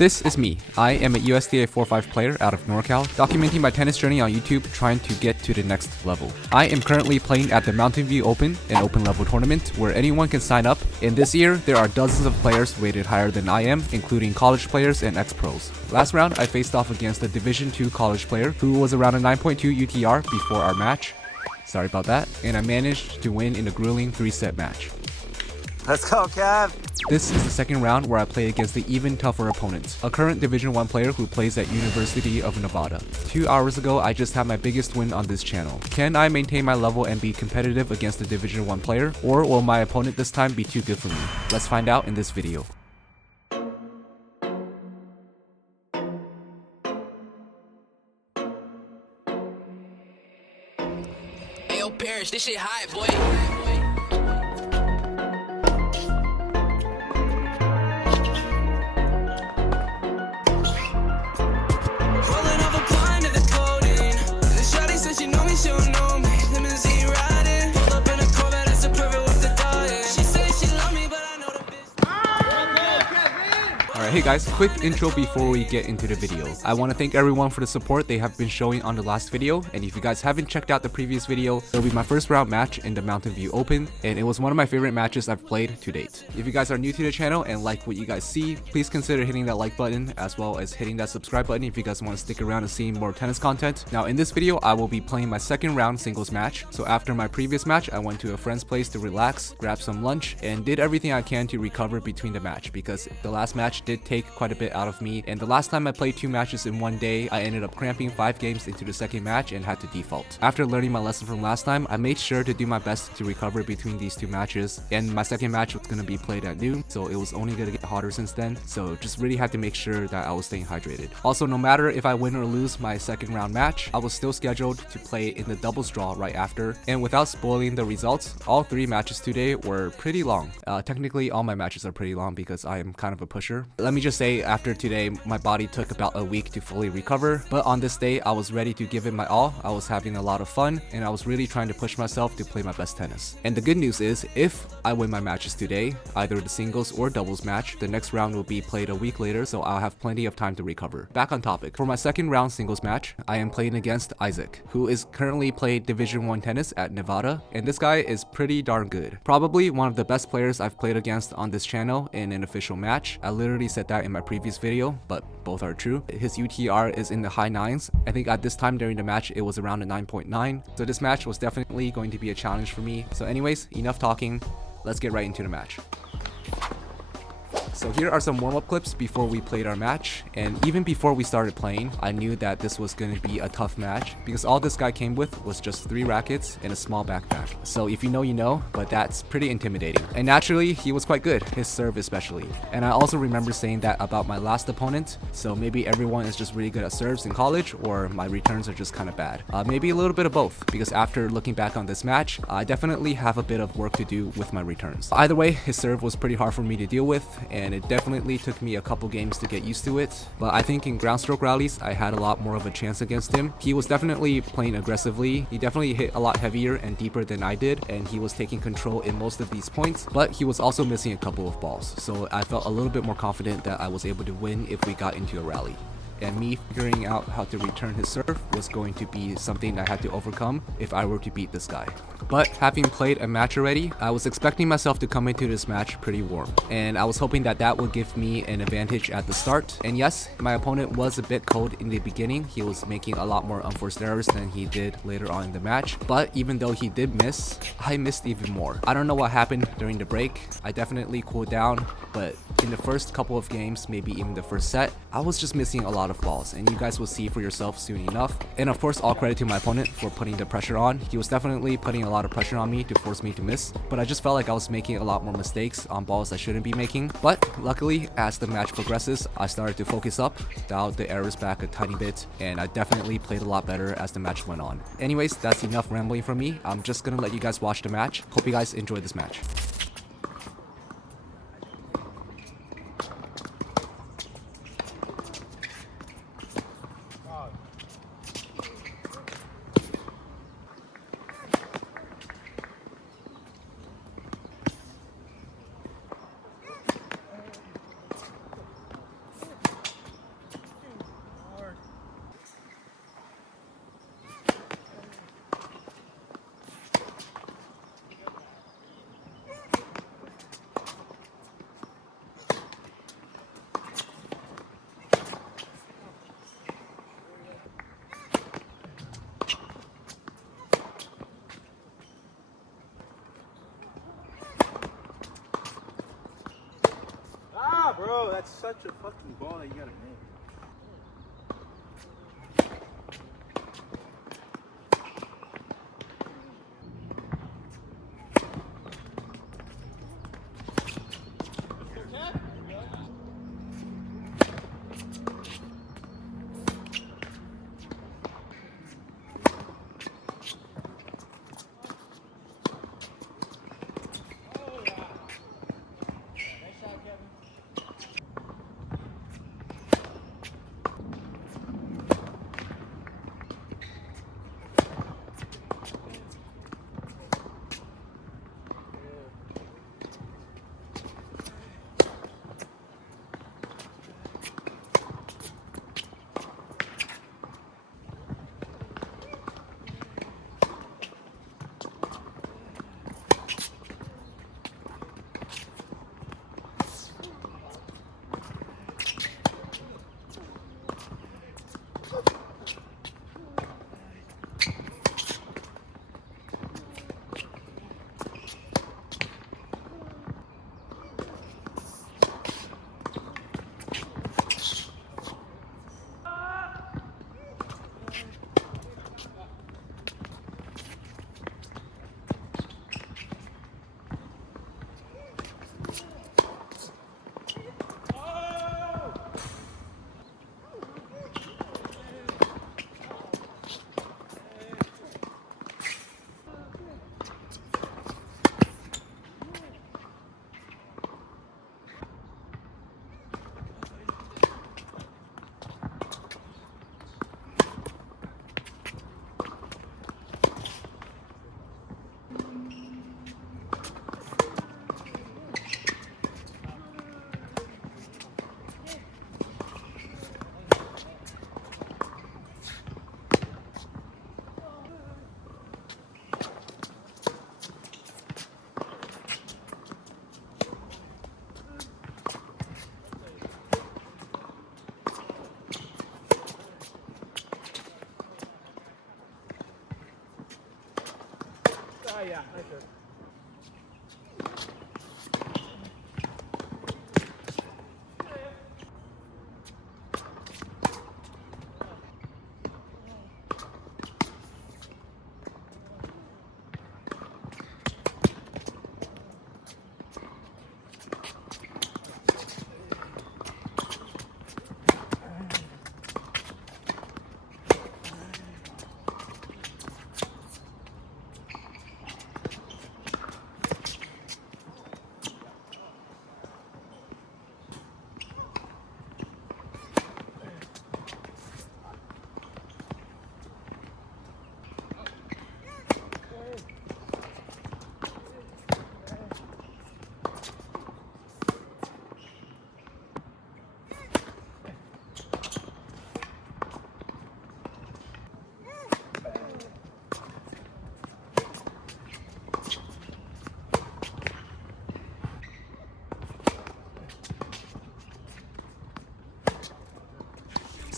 This is me. I am a USTA 4.5 player out of NorCal, documenting my tennis journey on YouTube, trying to get to the next level. I am currently playing at the Mountain View Open, an open level tournament where anyone can sign up, and this year there are dozens of players rated higher than I am, including college players and ex-pros. Last round I faced off against a Division 2 college player who was around a 9.2 UTR before our match. Sorry about that. And I managed to win in a grueling 3-set match. Let's go, Kev! This is the second round where I play against the even tougher opponent, a current Division 1 player who plays at University of Nevada. 2 hours ago, I just had my biggest win on this channel. Can I maintain my level and be competitive against the Division 1 player, or will my opponent this time be too good for me? Let's find out in this video. Ayo, Parrish, this shit hot, boy. Alright, hey guys, quick intro before we get into the video. I want to thank everyone for the support they have been showing on the last video, and if you guys haven't checked out the previous video, it'll be my first round match in the Mountain View Open, and it was one of my favorite matches I've played to date. If you guys are new to the channel and like what you guys see, please consider hitting that like button as well as hitting that subscribe button if you guys want to stick around and see more tennis content. Now in this video, I will be playing my second round singles match. So after my previous match, I went to a friend's place to relax, grab some lunch, and did everything I can to recover between the match because the last match did take quite a bit out of me, and the last time I played 2 matches in one day, I ended up cramping 5 games into the second match and had to default. After learning my lesson from last time, I made sure to do my best to recover between these 2 matches, and my second match was going to be played at noon, so it was only going to get hotter since then, so just really had to make sure that I was staying hydrated. Also, no matter if I win or lose my second round match, I was still scheduled to play in the doubles draw right after, and without spoiling the results, all 3 matches today were pretty long. Technically, all my matches are pretty long because I am kind of a pusher. Let me just say, after today, my body took about a week to fully recover, but on this day, I was ready to give it my all. I was having a lot of fun, and I was really trying to push myself to play my best tennis. And the good news is, if I win my matches today, either the singles or doubles match, the next round will be played a week later, so I'll have plenty of time to recover. Back on topic. For my second round singles match, I am playing against Isaac, who is currently playing Division 1 tennis at Nevada, and this guy is pretty darn good. Probably one of the best players I've played against on this channel in an official match. I literally said that in my previous video, but both are true. His UTR is in the high 9s. I think at this time during the match it was around a 9.9, so this match was definitely going to be a challenge for me. So anyways, enough talking, let's get right into the match. So here are some warm-up clips before we played our match, and even before we started playing, I knew that this was going to be a tough match because all this guy came with was just 3 rackets and a small backpack. So if you know, you know, but that's pretty intimidating. And naturally, he was quite good, his serve especially. And I also remember saying that about my last opponent, so maybe everyone is just really good at serves in college, or my returns are just kind of bad. Maybe a little bit of both, because after looking back on this match, I definitely have a bit of work to do with my returns. Either way, his serve was pretty hard for me to deal with, and it definitely took me a couple games to get used to it, but I think in ground stroke rallies I had a lot more of a chance against him. He was definitely playing aggressively, he definitely hit a lot heavier and deeper than I did, and he was taking control in most of these points, but he was also missing a couple of balls, so I felt a little bit more confident that I was able to win if we got into a rally. And me figuring out how to return his serve was going to be something I had to overcome if I were to beat this guy. But having played a match already, I was expecting myself to come into this match pretty warm, and I was hoping that that would give me an advantage at the start. And yes, my opponent was a bit cold in the beginning. He was making a lot more unforced errors than he did later on in the match, but even though he did miss, I missed even more. I don't know what happened during the break. I definitely cooled down, but in the first couple of games, maybe even the first set, I was just missing a lot of balls, and you guys will see for yourself soon enough. And of course, all credit to my opponent for putting the pressure on. He was definitely putting a lot of pressure on me to force me to miss, but I just felt like I was making a lot more mistakes on balls I shouldn't be making. But luckily, as the match progresses, I started to focus up, dialed the errors back a tiny bit, and I definitely played a lot better as the match went on. Anyways, that's enough rambling from me. I'm just gonna let you guys watch the match. Hope you guys enjoy this match. such a fucking ball that you gotta make. Oh yeah, I should.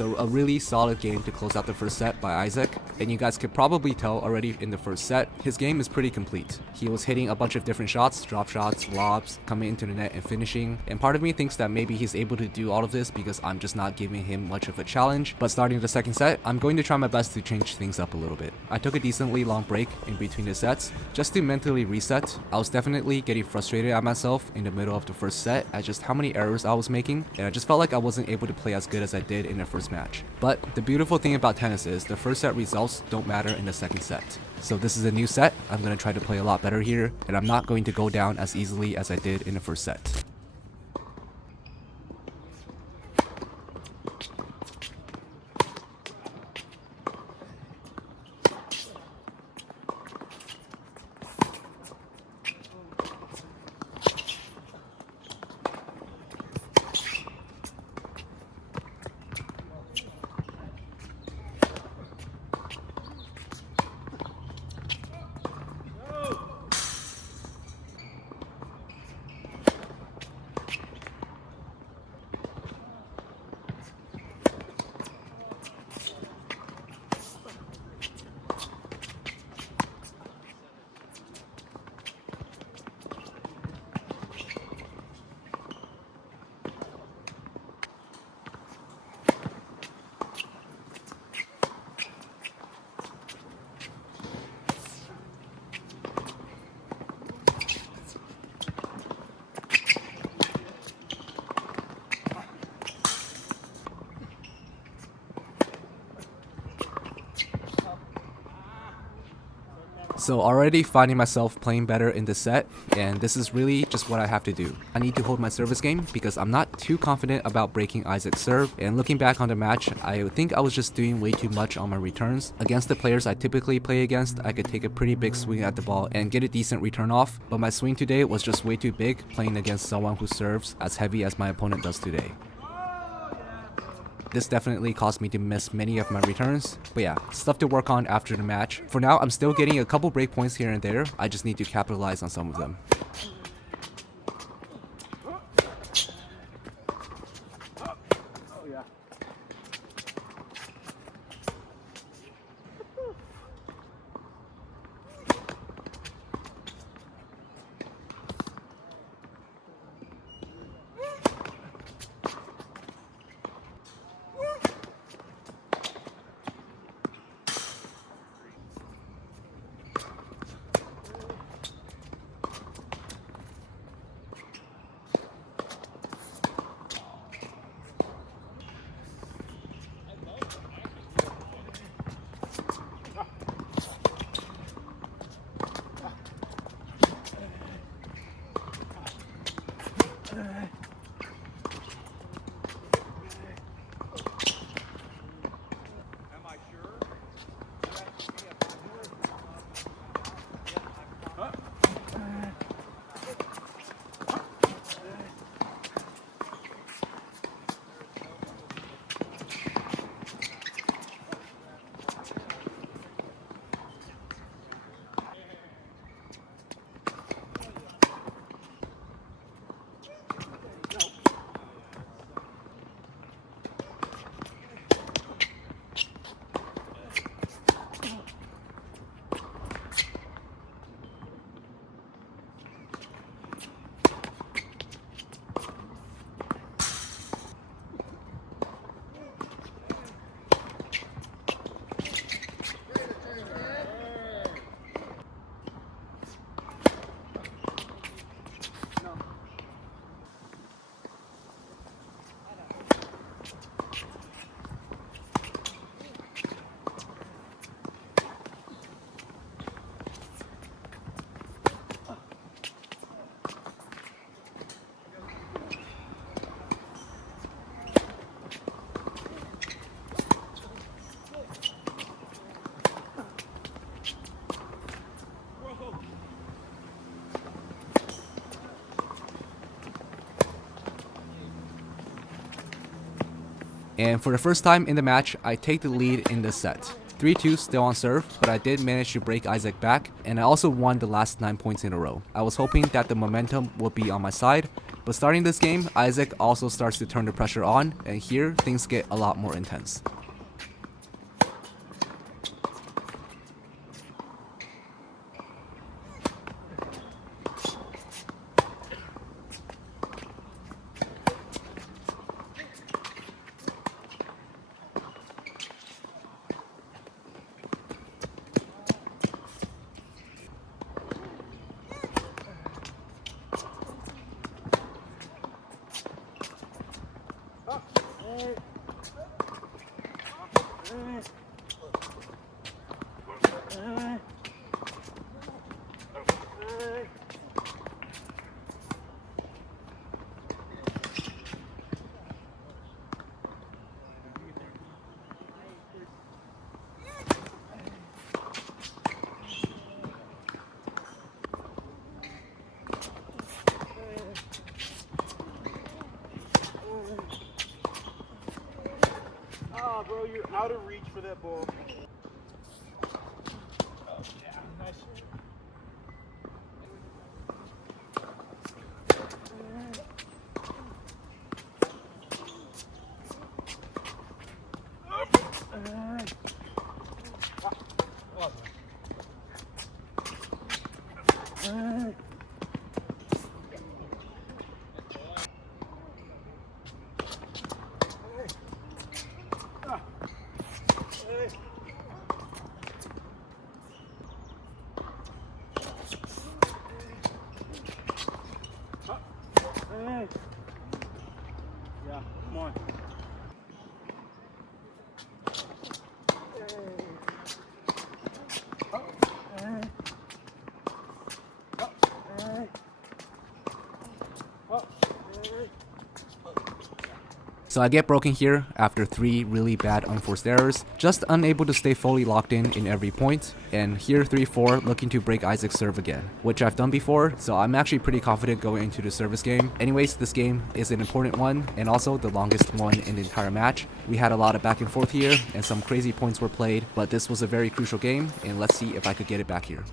So a really solid game to close out the first set by Isaac, and you guys could probably tell already in the first set, his game is pretty complete. He was hitting a bunch of different shots, drop shots, lobs, coming into the net and finishing, and part of me thinks that maybe he's able to do all of this because I'm just not giving him much of a challenge. But starting the second set, I'm going to try my best to change things up a little bit. I took a decently long break in between the sets just to mentally reset. I was definitely getting frustrated at myself in the middle of the first set at just how many errors I was making, and I just felt like I wasn't able to play as good as I did in the first match. But the beautiful thing about tennis is the first set results don't matter in the second set. So this is a new set, I'm going to try to play a lot better here, and I'm not going to go down as easily as I did in the first set. So already finding myself playing better in this set, and this is really just what I have to do. I need to hold my service game because I'm not too confident about breaking Isaac's serve, and looking back on the match, I think I was just doing way too much on my returns. Against the players I typically play against, I could take a pretty big swing at the ball and get a decent return off, but my swing today was just way too big playing against someone who serves as heavy as my opponent does today. This definitely caused me to miss many of my returns, but yeah, stuff to work on after the match. For now, I'm still getting a couple break points here and there, I just need to capitalize on some of them. And for the first time in the match, I take the lead in this set. 3-2 still on serve, but I did manage to break Isaac back, and I also won the last 9 points in a row. I was hoping that the momentum would be on my side, but starting this game, Isaac also starts to turn the pressure on, and here things get a lot more intense. Ah, bro, you're out of reach for that ball. Oh, yeah, nice. Yeah, come on. So I get broken here after 3 really bad unforced errors, just unable to stay fully locked in every point, and here 3-4 looking to break Isaac's serve again, which I've done before, so I'm actually pretty confident going into the service game. Anyways, this game is an important one, and also the longest one in the entire match. We had a lot of back and forth here, and some crazy points were played, but this was a very crucial game, and let's see if I could get it back here.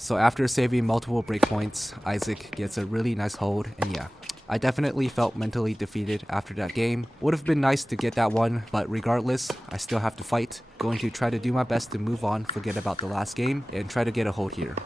So after saving multiple breakpoints, Isaac gets a really nice hold, and yeah, I definitely felt mentally defeated after that game. Would have been nice to get that one, but regardless, I still have to fight. Going to try to do my best to move on, forget about the last game, and try to get a hold here.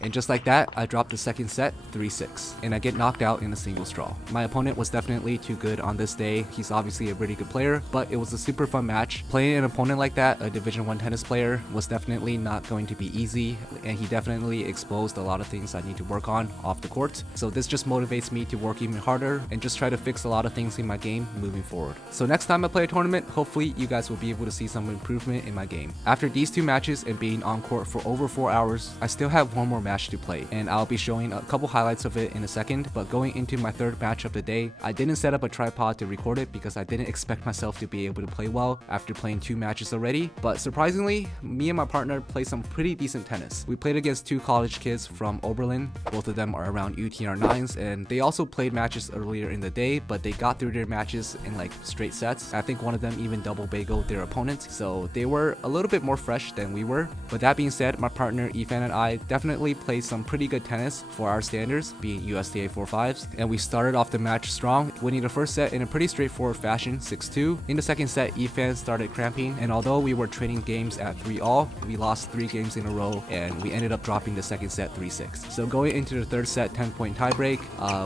And just like that, I dropped the second set 3-6, and I get knocked out in a singles draw. My opponent was definitely too good on this day. He's obviously a really good player, but it was a super fun match. Playing an opponent like that, a Division 1 tennis player, was definitely not going to be easy, and he definitely exposed a lot of things I need to work on off the court. So this just motivates me to work even harder and just try to fix a lot of things in my game moving forward. So next time I play a tournament, hopefully you guys will be able to see some improvement in my game. After these two matches and being on court for over 4 hours, I still have one more match to play, and I'll be showing a couple highlights of it in a second. But going into my third match of the day, I didn't set up a tripod to record it because I didn't expect myself to be able to play well after playing 2 matches already. But surprisingly, me and my partner played some pretty decent tennis. We played against 2 college kids from Oberlin. Both of them are around UTR 9s, and they also played matches earlier in the day, but they got through their matches in like straight sets. I think one of them even double bageled their opponent, so they were a little bit more fresh than we were. But that being said, my partner Ethan and I definitely played some pretty good tennis for our standards, being USTA 4.5s, and we started off the match strong, winning the first set in a pretty straightforward fashion, 6-2. In the second set, Ethan started cramping, and although we were trading games at 3-all, we lost 3 games in a row, and we ended up dropping the second set 3-6. So going into the third set 10-point tiebreak,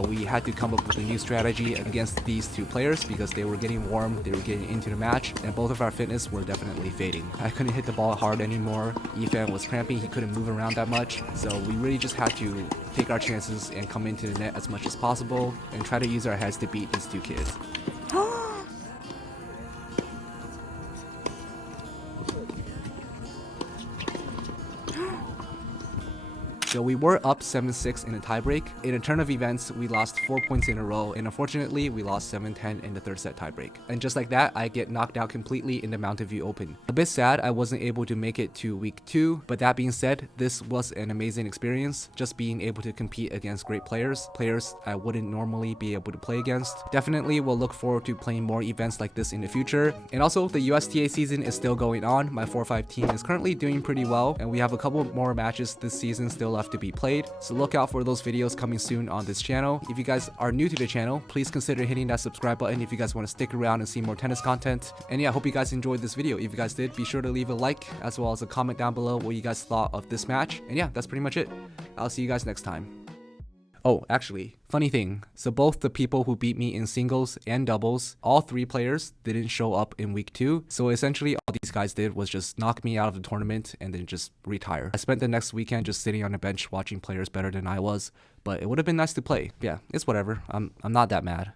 we had to come up with a new strategy against these 2 players because they were getting warm, they were getting into the match, and both of our fitness were definitely fading. I couldn't hit the ball hard anymore. Ethan was cramping, he couldn't move around that much, so we really just had to take our chances and come into the net as much as possible and try to use our heads to beat these 2 kids. So we were up 7-6 in a tiebreak. In a turn of events, we lost 4 points in a row, and unfortunately, we lost 7-10 in the third set tiebreak. And just like that, I get knocked out completely in the Mountain View Open. A bit sad I wasn't able to make it to week 2, but that being said, this was an amazing experience, just being able to compete against great players I wouldn't normally be able to play against. Definitely will look forward to playing more events like this in the future. And also, the USTA season is still going on. My 4.5 team is currently doing pretty well, and we have a couple more matches this season still left to be played, so look out for those videos coming soon on this channel. If you guys are new to the channel, please consider hitting that subscribe button if you guys want to stick around and see more tennis content. And yeah, I hope you guys enjoyed this video. If you guys did, be sure to leave a like as well as a comment down below what you guys thought of this match. And yeah, that's pretty much it. I'll see you guys next time. Oh, actually, funny thing, so both the people who beat me in singles and doubles, all 3 players didn't show up in week 2, so essentially all these guys did was just knock me out of the tournament and then just retire. I spent the next weekend just sitting on the bench watching players better than I was, but it would have been nice to play. Yeah, it's whatever, I'm not that mad.